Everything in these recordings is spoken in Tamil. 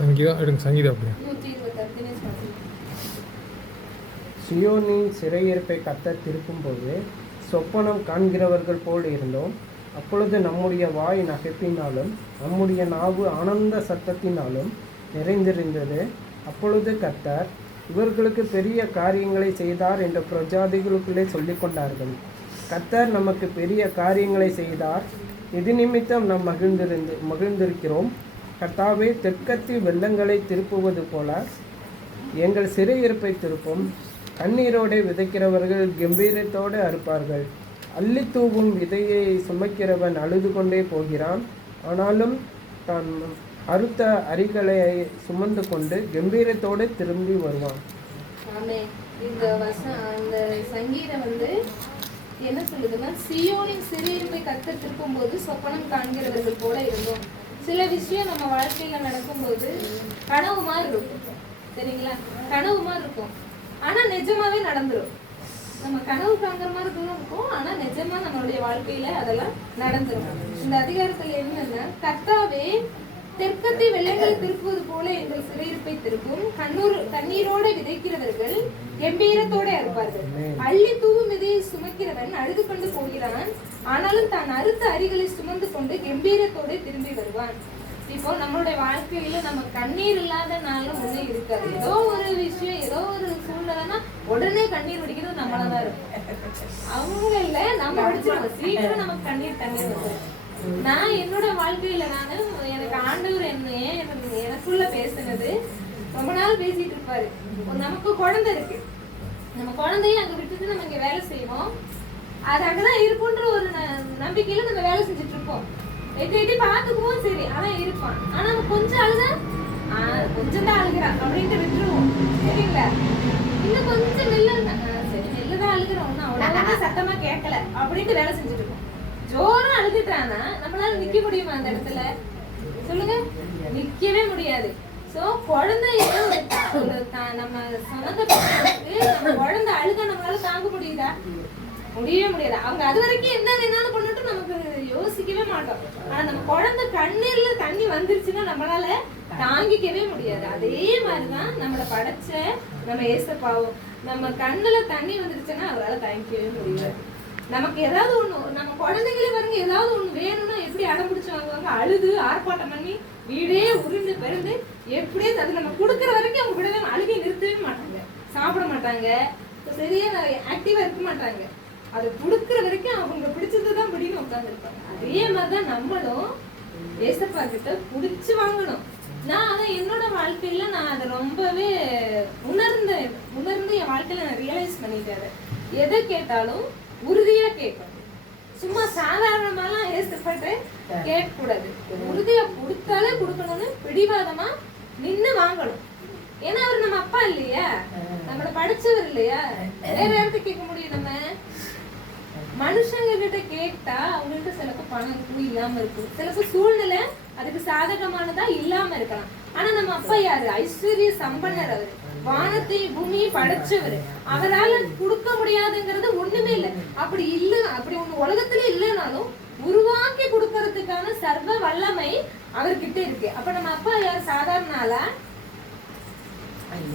சங்கீதம் எடுங்க சங்கீதம் அப்படியா சியோனின் சிறையிருப்பை கத்தர் திருப்பும்போது சொப்பனம் காண்கிறவர்கள் போல் இருந்தோம் அப்பொழுது நம்முடைய வாய் நகைப்பினாலும் நம்முடைய நாவு ஆனந்த சத்தத்தினாலும் நிறைந்திருந்தது அப்பொழுது கத்தர் இவர்களுக்கு பெரிய காரியங்களை செய்தார் என்று பிரஜாதிகளுக்குள்ளே சொல்லிக் கொண்டார்கள் கத்தர் நமக்கு பெரிய காரியங்களை செய்தார் இது நிமித்தம் நாம் மகிழ்ந்திருந்து மகிழ்ந்திருக்கிறோம் கர்த்தாவே தெற்கத்தி வெள்ளங்களை திருப்புவது போல எங்கள் சிறையிருப்பை திருப்பும். கண்ணீரோடு விதைக்கிறவர்கள் கம்பீரத்தோடு அறுப்பார்கள். அள்ளி தூவும் விதையை சுமக்கிறவன் அழுது கொண்டே போகிறான். ஆனாலும் தான் அறுத்த அரிகளை சுமந்து கொண்டு கம்பீரத்தோடு திரும்பி வருவான். இந்த வச அந்த சங்கீதம் வந்து என்ன சொல்லுதுன்னா சியோனின் சிறையிருப்பை கத்த திருப்பும் போது சொப்பனம் காண்கிறவர்கள் போல இருக்கும் சில விஷயம் நம்ம வாழ்க்கையில நடக்கும்போது கனவு மாதிரி இருக்கும். சரிங்களா? கனவு மாதிரி இருக்கும். ஆனா நிஜமாவே நடந்துரும். நம்ம கனவு காண்கிற மாதிரி இருக்கும் இருக்கும். ஆனா நிஜமா நம்மளுடைய வாழ்க்கையில அதெல்லாம் நடந்துரும். இந்த அதிகாரத்துல என்னன்னா கர்த்தாவே தெற்கத்தை வெள்ளங்களை திருப்புவது போல எங்கள் சிறையிருப்பை திருப்பும். கண்ணூர் தண்ணீரோட விதைக்கிறவர்கள் கம்பீரத்தோட இருப்பார்கள் அள்ளி தூவும் விதையை சுமக்கிறவன் அழுது கொண்டு போகிறான். ஆனாலும் தான் அறுத்த அரிகளை சுமந்து கொண்டு கம்பீரத்தோட திரும்பி வருவான். இப்போ நம்மளுடைய வாழ்க்கையில நம்ம கண்ணீர் இல்லாத நாளும் ஒண்ணு இருக்காது. ஏதோ ஒரு விஷயம் ஏதோ ஒரு சூழ்நிலைன்னா உடனே கண்ணீர் வடிக்கிறது நம்மளதான் இருக்கும். அவங்க இல்ல நம்ம வடிச்சிருவோம். சீக்கிரம் நமக்கு கண்ணீர் கண்ணீர் வந்துடும் நான் என்னோட வாழ்க்கையில நானு எனக்கு ஆண்டவர் என்ன எனக்கு எனக்குள்ள பேசுனது. ரொம்ப நாள் பேசிட்டு இருப்பாரு. ஒரு நமக்கு குழந்தை இருக்கு. நம்ம குழந்தைய அங்க விட்டுட்டு நம்ம இங்க வேலை செய்வோம். அது அங்கதான் இருக்குன்ற ஒரு ந- நம்பிக்கையில நம்ம வேலை செஞ்சுட்டு இருப்போம். எட்டி எட்டி பாத்துக்குவோம் சரி ஆனா இருப்பான். ஆனா நம்ம கொஞ்சம் அழுதான் ஆஹ் கொஞ்சம் தான் அழுகிறான் அப்படின்ட்டு விட்டுருவோம். சரிங்களா? இன்னும் கொஞ்சம் மெல்ல சரி மெல்லதான் அழுகிறோம். ஒன்னும் அவ்வளவு சத்தமா கேட்கல அப்படின்ட்டு வேலை செஞ்சுட்டு இருக்கோம் ஜோரம் அழுதுட்டானா? நம்மளால நிக்க முடியுமா அந்த இடத்துல? சொல்லுங்க. நிக்கவே முடியாது. சோ குழந்தைய ஒரு த- ஒரு த- நம்ம சம்மந்தப்பட்டதுக்கு நம்ம குழந்தை அழுத நம்மளால தாங்க முடியுதா? முடியவே முடியாது. அவங்க அது வரைக்கும் என்ன வேணாலும் பண்ணட்டும் நமக்கு யோசிக்கவே மாட்டோம். ஆனா நம்ம குழந்தை கண்ணீர்ல தண்ணி வந்துருச்சுன்னா நம்மளால தாங்கிக்கவே முடியாது. அதே மாதிரிதான் நம்மள படைச்ச நம்ம ஏசப்பாவும். நம்ம கண்ணுல தண்ணி வந்துருச்சுன்னா அவரால் தாங்கிக்கவே முடியாது. நமக்கு ஏதாவது ஒன்று நம்ம குழந்தைங்களே பாருங்க ஏதாவது ஒன்று வேணும்னா எப்படி அடம் பிடிச்சி வாங்குவாங்க அழுது ஆர்ப்பாட்டம் பண்ணி வீடே உருண்டு பிறந்து எப்படியே அது நம்ம கொடுக்குற வரைக்கும் அவங்க விடவே அழுகை நிறுத்தவே மாட்டாங்க. சாப்பிட மாட்டாங்க. சரியா ஆக்டிவாக இருக்க மாட்டாங்க. அதை கொடுக்குற வரைக்கும் அவங்க பிடிச்சது தான் பிடிக்கும் உட்காந்துருப்பாங்க அதே மாதிரி தான் நம்மளும் ஏசப்பா கிட்ட பிடிச்சி வாங்கணும். நான் அதை என்னோட வாழ்க்கையில நான் அதை ரொம்பவே உணர்ந்தேன். உணர்ந்து என் வாழ்க்கையில நான் ரியலைஸ் பண்ணிட்டேன் எதை கேட்டாலும் உறுதியா கேட்கணும். சும்மா சாதாரணமாலாம் ஏசப்பட்டு கேட்க கூடாது உறுதியா கொடுத்தாலே கொடுக்கணும்னு பிடிவாதமா நின்னு வாங்கணும். ஏன்னா அவர் நம்ம அப்பா இல்லையா? நம்மள படிச்சவர் இல்லையா? வேற யார்கிட்ட கேட்க முடியும் நம்ம? மனுஷங்க கிட்ட கேட்டா அவங்கள்ட்ட சிலப்ப பணம் இருக்கும் இல்லாம இருக்கும். சிலப்ப சூழ்நிலை அதுக்கு சாதகமானதா இல்லாம இருக்கலாம். ஆனா நம்ம அப்பா யாரு ஐஸ்வர்ய சம்பன்னர் அவரு வானத்தையும் பூமியை படைச்சவர். அவரால் கொடுக்க முடியாதுங்கிறது ஒண்ணுமே இல்லை. அப்படி இல்ல அப்படி ஒண்ணு உலகத்துல இல்லைனாலும் உருவாக்கி கொடுக்கறதுக்கான சர்வ வல்லமை அவர்கிட்ட இருக்கு. அப்ப நம்ம அப்பா யார்? சாதாரண ஆளா?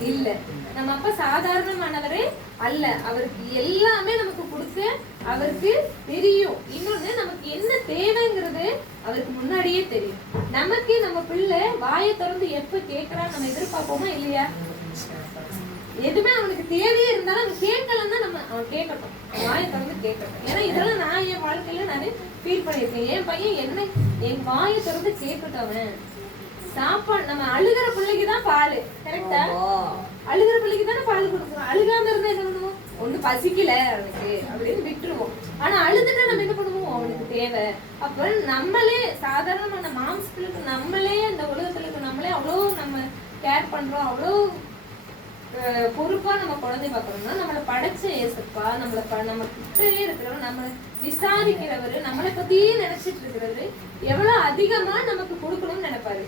இல்ல. நம்ம அப்பா சாதாரணமானவரே அல்ல. அவருக்கு எல்லாமே நமக்கு கொடுக்க அவருக்கு தெரியும். இன்னொன்னு நமக்கு என்ன தேவைங்கிறது அவருக்கு முன்னாடியே தெரியும். நமக்கு நம்ம பிள்ளை வாயை திறந்து எப்ப கேட்கறான்னு நம்ம எதிர்பார்ப்போமா இல்லையா? எதுவுமே அவனுக்கு தேவையே இருந்தாலும் அவன் கேட்கலன்னா நம்ம அவன் கேட்கட்டும். வாயை திறந்து கேட்கட்டும். ஏன்னா இதெல்லாம் நான் என் வாழ்க்கையில நான் ஃபீல் பண்ணியிருக்கேன். என் பையன் என்ன என் வாயை திறந்து கேட்கட்டும் அவன். சாப்பாடு நம்ம அழுகிற பிள்ளைக்கு தான் பால் கரெக்டா அழுகிற பிள்ளைக்கு தானே பால் கொடுக்குறோம் அழுகாம இருந்தா என்ன பண்ணுவோம்? ஒண்ணு பசிக்கல அவனுக்கு அப்படின்னு விட்டுருவோம். ஆனா அழுதுட்டா நம்ம என்ன பண்ணுவோம்? அவனுக்கு தேவை. அப்ப நம்மளே சாதாரணமான மாம்சத்துக்கு நம்மளே இந்த உலகத்துல இருக்க நம்மளே அவ்வளோ நம்ம கேர் பண்றோம். அவ்வளோ பொறுப்பா நம்ம குழந்தை பார்க்கறோம்னா நம்மளை படைச்ச ஏசப்பா நம்மளை ப- நம்ம கிட்டவே இருக்கிறவர் நம்மளை விசாரிக்கிறவர் நம்மளை பத்தியே நினைச்சிட்டு இருக்கிறவரு எவ்வளவு அதிகமா நமக்கு கொடுக்கணும்னு நினைப்பாரு.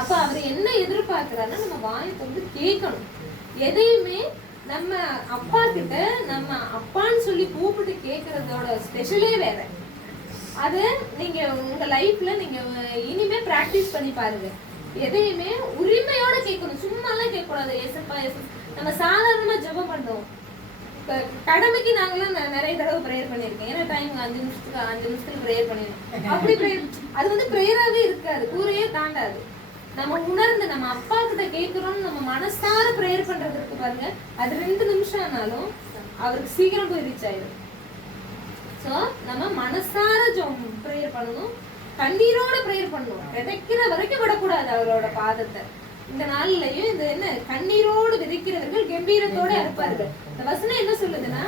அப்ப அவர் என்ன எதிர்பார்க்கிறாருன்னா நம்ம வாயை வந்து கேட்கணும். எதையுமே நம்ம அப்பா கிட்ட நம்ம அப்பான்னு சொல்லி கூப்பிட்டு கேட்கறதோட ஸ்பெஷலே வேற. அது நீங்க உங்க லைஃப்ல நீங்க இனிமே பிராக்டிஸ் பண்ணி பாருங்க. எதையுமே உரிமையோட கேட்கணும். சும்மா எல்லாம் கேட்க கூடாது ஏசப்பா நம்ம சாதாரணமா ஜெபம் பண்ணுவோம் இப்ப கடமைக்கு நாங்களாம் நிறைய தடவை ப்ரேயர் பண்ணியிருக்கேன். ஏன்னா டைம் அஞ்சு நிமிஷத்துக்கு அஞ்சு நிமிஷத்துக்கு ப்ரேயர் பண்ணிருக்கோம். அப்படி ப்ரேயர் அது வந்து ப்ரேயராகவே இருக்காது. கூரையே தாண்டாது. நம்ம உணர்ந்து நம்ம அப்பா கிட்ட கேட்கிறோம்னு நம்ம மனசார ப்ரேயர் பண்றதுக்கு பாருங்க. அது ரெண்டு நிமிஷம் ஆனாலும் அவருக்கு சீக்கிரம் போய் ரீச் ஆயிடும் ஸோ நம்ம மனசார ஜோம் ப்ரேயர் பண்ணணும். கண்ணீரோட ப்ரேயர் பண்ணணும். விதைக்கிற வரைக்கும் விடக்கூடாது அவரோட பாதத்தை. இந்த நாள்லயும் இந்த என்ன? கண்ணீரோடு விதைக்கிறவர்கள் கம்பீரத்தோட இருப்பார்கள் இந்த வசனம் என்ன சொல்லுதுன்னா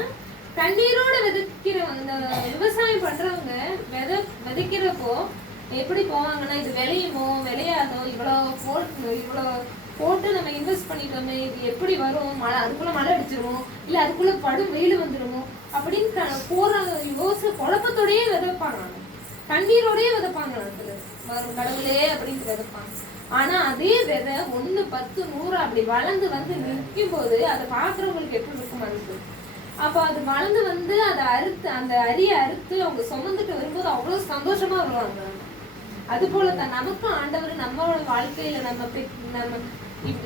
கண்ணீரோட விதைக்கிற அந்த விவசாயம் பண்றவங்க விதை விதைக்கிறப்போ எப்படி போவாங்கன்னா இது விளையுமோ விளையாதோ இவ்வளோ போட்டு இவ்வளோ போட்டு நம்ம இன்வெஸ்ட் பண்ணிட்டோமே இது எப்படி வரும்? மழை அதுக்குள்ளே மழை அடிச்சிருமோ இல்லை அதுக்குள்ளே படும் வெயில் வந்துடுமோ அப்படின்னு த- யோசிச்சு யோசனை குழப்பத்தோடயே விதைப்பாங்க தண்ணீரோடயே விதைப்பாங்க வரும் கடவுளே அப்படின்னு விதைப்பாங்க. ஆனா அதே விதை ஒண்ணு பத்து நூறு அப்படி வளர்ந்து வந்து நிற்கும் போது அதை பாக்குறவங்களுக்கு எப்படி இருக்கும் அதுக்கு அப்போ அது வளர்ந்து வந்து அதை அறுத்து அந்த அரியை அறுத்து அவங்க சுமந்துட்டு வரும்போது அவ்வளோ சந்தோஷமா வருவாங்க. அது போல தான் நமக்கும் ஆண்டவர் நம்மளோட வாழ்க்கையில நம்ம நம்ம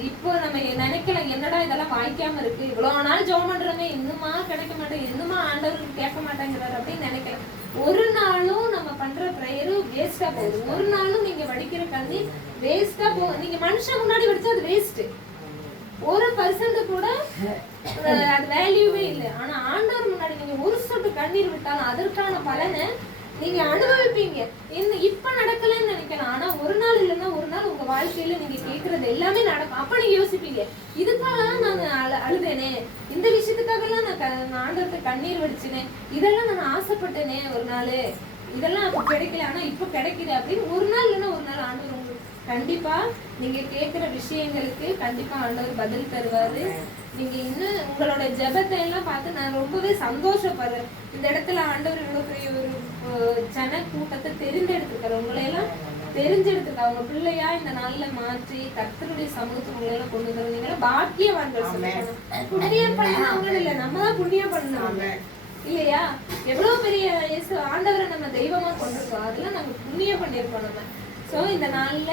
இப்போ நம்ம நினைக்கலாம் என்னடா இதெல்லாம் வாய்க்காம இருக்கு? இவ்வளவு நாள் ஜோம் பண்றோமே இன்னுமா கிடைக்க மாட்டேன் இன்னுமா ஆண்டவர் கேட்க மாட்டேங்கிறாரு அப்படின்னு நினைக்கலாம் ஒரு நாளும் நம்ம பண்ற ப்ரேயரும் வேஸ்டா போகுது. ஒரு நாளும் நீங்க வடிக்கிற கண்ணி வேஸ்டா போகுது. நீங்க மனுஷன் முன்னாடி வடிச்சா அது வேஸ்ட் ஒரு பர்சன்ட் கூட அது வேல்யூவே இல்லை. ஆனா ஆண்டவர் முன்னாடி நீங்க ஒரு சொட்டு கண்ணீர் விட்டாலும் அதற்கான பலனை நீங்க அனுபவிப்பீங்க. என்ன இப்ப நடக்கலன்னு நினைக்கலாம் ஆனா ஒரு நாள் இல்லைன்னா ஒரு நாள் உங்க வாழ்க்கையில நீங்க கேக்குறது எல்லாமே நடக்கும். அப்ப நீங்க யோசிப்பீங்க இதுக்காகலாம் நான் அழ அழுதேனே. இந்த விஷயத்துக்காக எல்லாம் நான் க- நான் ஆண்டவர்கிட்ட கண்ணீர் வடிச்சினேன் இதெல்லாம் நான் ஆசைப்பட்டேனே ஒரு நாள். இதெல்லாம் அப்ப கிடைக்கல. ஆனா இப்ப கிடைக்குது அப்படின்னு ஒரு நாள் இல்லைன்னா ஒரு நாள் ஆண்டவர் உங்களுக்கு கண்டிப்பா நீங்க கேக்குற விஷயங்களுக்கு கண்டிப்பா ஆண்டவர் பதில் தருவாரு. நீங்க இன்னும் உங்களோட ஜெபத்தை எல்லாம் பார்த்து நான் ரொம்பவே சந்தோஷப்படுறேன். இந்த இடத்துல ஆண்டவர் இவ்வளவு பெரிய ஒரு ஜன கூட்டத்தை தெரிந்தெடுத்திருக்காரு. உங்களை எல்லாம் தெரிஞ்செடுத்திருக்காரு. அவங்க பிள்ளையா இந்த நாள்ல மாற்றி கர்த்தருடைய சமூகத்துக்கு உங்களை எல்லாம் கொண்டு வந்தீங்க பாக்கியவான்கள் சொல்லணும் புண்ணியம் பண்ணவங்க இல்ல. நம்ம தான் புண்ணியம் பண்ணணும். இல்லையா? எவ்வளவு பெரிய இயேசு ஆண்டவரை நம்ம தெய்வமா கொண்டிருக்கோம். அதெல்லாம் நம்ம புண்ணியம் பண்ணியிருக்கோம் நம்ம. சோ இந்த நாள்ல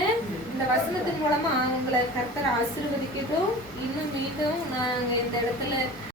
இந்த வசனத்தின் மூலமா உங்களை கர்த்தர் ஆசீர்வதிக்கட்டும். இன்னும் மீண்டும் நாங்க இந்த இடத்துல